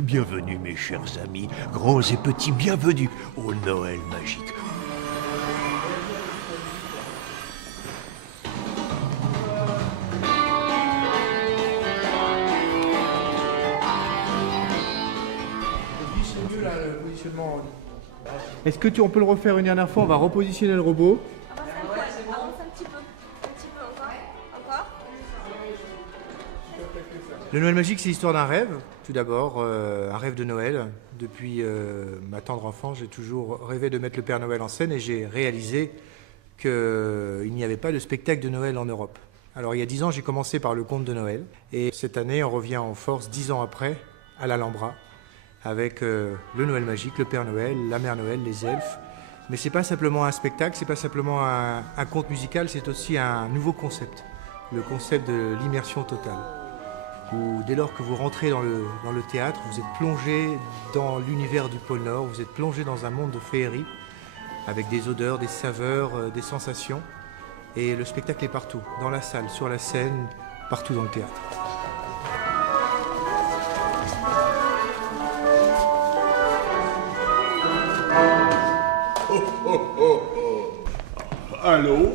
Bienvenue mes chers amis, grands et petits, bienvenue au Noël magique. C'est mieux là, le positionnement. Est-ce que on peut le refaire une dernière fois? On va repositionner le robot. Avance un petit peu encore. Encore. Le Noël magique, c'est l'histoire d'un rêve, tout d'abord, un rêve de Noël. Depuis ma tendre enfance, j'ai toujours rêvé de mettre le Père Noël en scène et j'ai réalisé qu'il n'y avait pas de spectacle de Noël en Europe. Alors il y a 10 ans, j'ai commencé par le conte de Noël et cette année, on revient en force 10 ans après à l'Alhambra avec le Noël magique, le Père Noël, la Mère Noël, les elfes. Mais c'est pas simplement un spectacle, c'est pas simplement un conte musical, c'est aussi un nouveau concept, le concept de l'immersion totale. Où, dès lors que vous rentrez dans le théâtre, vous êtes plongé dans l'univers du pôle Nord, vous êtes plongé dans un monde de féerie, avec des odeurs, des saveurs, des sensations. Et le spectacle est partout, dans la salle, sur la scène, partout dans le théâtre. Allô?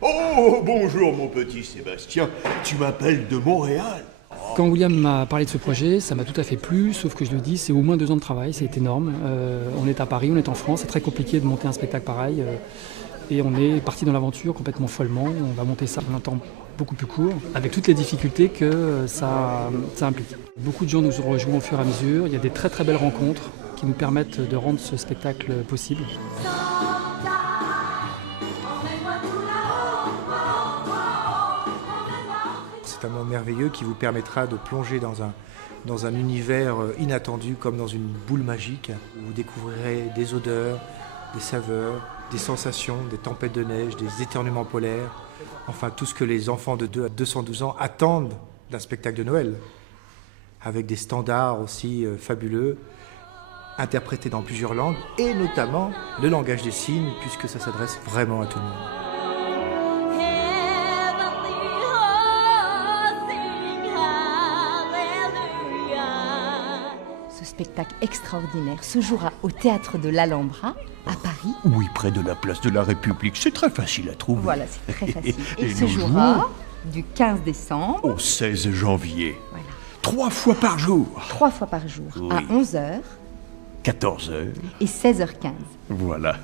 Oh, bonjour mon petit Sébastien, tu m'appelles de Montréal? Quand William m'a parlé de ce projet, ça m'a tout à fait plu, sauf que je le dis, c'est au moins 2 ans de travail, c'est énorme. On est à Paris, on est en France, c'est très compliqué de monter un spectacle pareil. Et on est parti dans l'aventure complètement follement. On va monter ça en un temps beaucoup plus court, avec toutes les difficultés que ça implique. Beaucoup de gens nous ont rejoints au fur et à mesure. Il y a des très très belles rencontres qui nous permettent de rendre ce spectacle possible. C'est un monde merveilleux qui vous permettra de plonger dans un univers inattendu, comme dans une boule magique, où vous découvrirez des odeurs, des saveurs, des sensations, des tempêtes de neige, des éternuements polaires, enfin tout ce que les enfants de 2 à 212 ans attendent d'un spectacle de Noël, avec des standards aussi fabuleux, interprétés dans plusieurs langues, et notamment le langage des signes, puisque ça s'adresse vraiment à tout le monde. Ce spectacle extraordinaire se jouera au théâtre de l'Alhambra, à Paris. Oui, près de la place de la République, c'est très facile à trouver. Voilà, c'est très facile. Et il nous se jouera du 15 décembre au 16 janvier. Voilà. 3 fois par jour. 3 fois par jour, Oui. à 11h 14h. et 16h15. Voilà.